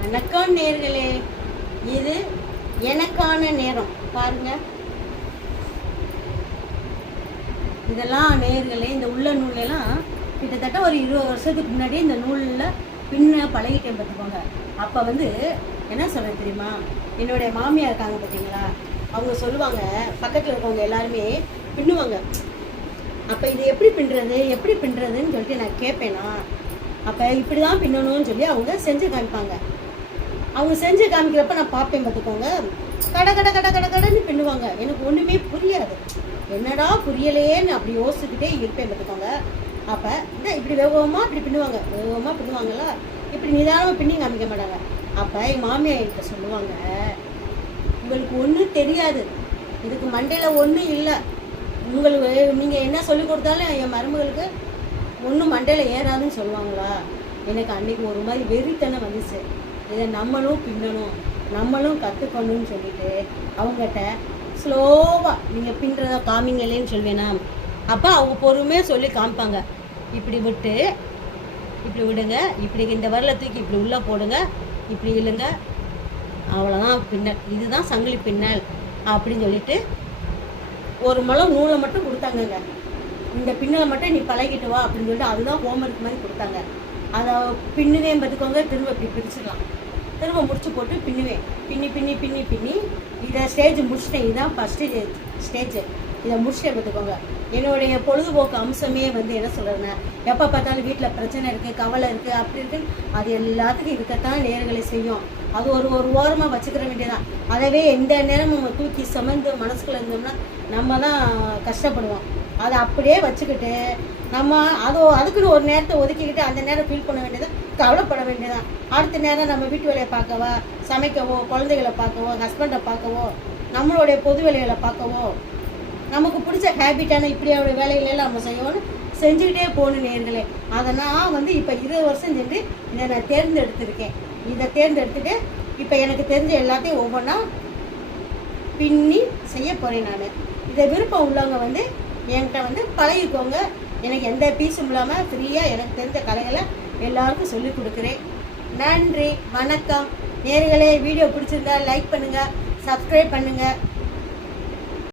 வணக்கம் நேர்களே, இது எனக்கான நேரம் பாருங்க. இதெல்லாம் நேர்களே, இந்த உள்ள நூலெல்லாம் கிட்டத்தட்ட ஒரு 20 வருஷத்துக்கு முன்னாடி இந்த நூலில் பின்ன பழகிட்டேன் பார்த்துக்கோங்க. அப்போ என்ன சொல்கிறேன் தெரியுமா, என்னுடைய மாமியார் இருக்காங்க பார்த்தீங்களா, அவங்க சொல்லுவாங்க, பக்கத்தில் இருக்கவங்க எல்லாருமே பின்னுவாங்க. அப்போ இது எப்படி பின்னுறதுன்னு சொல்லிட்டு நான் கேட்பேனா, அப்போ இப்படி தான் பின்னணும்னு சொல்லி அவங்க செஞ்சு காமிப்பாங்க. அவங்க செஞ்சு காமிக்கிறப்ப நான் பார்ப்பேன் பார்த்துக்கோங்க, கடன்னு பின்னுவாங்க. எனக்கு ஒன்றுமே புரியாது, என்னடா புரியலையேன்னு அப்படி யோசிச்சுக்கிட்டே இருப்பேன் பார்த்துக்கோங்க. அப்போ இப்படி வேகமாக இப்படி பின்னுவாங்களா, இப்படி நிதானமாக பின்னி காமிக்க மாட்டாங்க. அப்போ எங்கள் மாமியார் கிட்ட சொல்லுவாங்க, உங்களுக்கு ஒன்றும் தெரியாது, இதுக்கு மண்டையில் ஒன்றும் இல்லை, நீங்கள் என்ன சொல்லி கொடுத்தாலும் என் மருமகளுக்கு ஒன்றும் மண்டையில் ஏறாதுன்னு சொல்லுவாங்களா. எனக்கு அன்றைக்கி ஒரு மாதிரி வெறித்தனம் வந்துச்சு, இதை நம்மளும் பின்னணும், நம்மளும் கற்றுக்கணும்னு சொல்லிட்டு அவங்ககிட்ட ஸ்லோவாக நீங்கள் பின்னுறதா காமிங்களேன்னு சொல்வேனா. அப்போ அவங்க பொறுமையாக சொல்லி காமிப்பாங்க, இப்படி விட்டு இப்படி விடுங்க, இப்படி இந்த வரலை தூக்கி இப்படி உள்ளே போடுங்க, இப்படி இல்லைங்க, அவ்வளோதான் பின்னல், இதுதான் சங்கிலி பின்னல் அப்படின்னு சொல்லிட்டு ஒரு முழம் நூலை மட்டும் கொடுத்தாங்கங்க. இந்த பின்னலை மட்டும் நீ பழகிட்டு வா அப்படின்னு சொல்லிட்டு அதுதான் ஹோம்ஒர்க் மாதிரி கொடுத்தாங்க. அதை பின்னுவேன் பார்த்துக்கோங்க, திரும்ப இப்படி பிரிச்சிடலாம், திரும்ப முடிச்சு போட்டு பின்னுவேன், பின்னி இதை ஸ்டேஜ் முடிச்சிட்டேன். இதுதான் ஃபஸ்ட்டு ஸ்டேஜ், இதை முடிச்சிட்டேன் பார்த்துக்கோங்க. என்னுடைய பொழுதுபோக்கு அம்சமே என்ன சொல்கிறேன்னா, எப்போ பார்த்தாலும் வீட்டில் பிரச்சனை இருக்குது, கவலை இருக்குது, அப்படி இருக்குது, அது எல்லாத்துக்கும் இருக்கத்தான் நேர்களை செய்யும். அது ஒரு ஓரமாக வச்சுக்கிற வேண்டியதான். அதவே எந்த நேரமும் நம்ம தூக்கி சுமந்து மனசுக்குள்ளே இருந்தோம்னா நம்ம தான் கஷ்டப்படுவோம். அதை அப்படியே வச்சுக்கிட்டு நம்ம அதுக்குன்னு ஒரு நேரத்தை ஒதுக்கிக்கிட்டு அந்த நேரம் ஃபீல் பண்ண வேண்டியதான், கவலைப்பட வேண்டியதான். அடுத்த நேரம் நம்ம வீட்டு வேலையை பார்க்கவோ, சமைக்கவோ, குழந்தைகளை பார்க்கவோ, ஹஸ்பண்டை பார்க்கவோ, நம்மளுடைய பொது வேலைகளை பார்க்கவோ, நமக்கு பிடிச்ச ஹேபிட்டான இப்படியோட வேலைகளெல்லாம் நம்ம செய்யணும்னு செஞ்சுக்கிட்டே போகணும் நேர்களே. அதை நான் இப்போ 20 வருஷம் செஞ்சு இதை நான் தேர்ந்தெடுத்திருக்கேன். இதை தேர்ந்தெடுத்துட்டு இப்போ எனக்கு தெரிஞ்ச எல்லாத்தையும் ஒவ்வொன்றா பின்னி செய்ய போகிறேன். நான் இதை விருப்பம் உள்ளவங்க என்கிட்ட பழகிக்கோங்க. எனக்கு எந்த பீஸும் இல்லாமல் ஃப்ரீயாக எனக்கு தெரிஞ்ச கலைகளை எல்லாருக்கும் சொல்லிக் கொடுக்குறேன். நன்றி, வணக்கம் நேர்களே. வீடியோ பிடிச்சிருந்தா லைக் பண்ணுங்கள், சப்ஸ்கிரைப் பண்ணுங்கள்.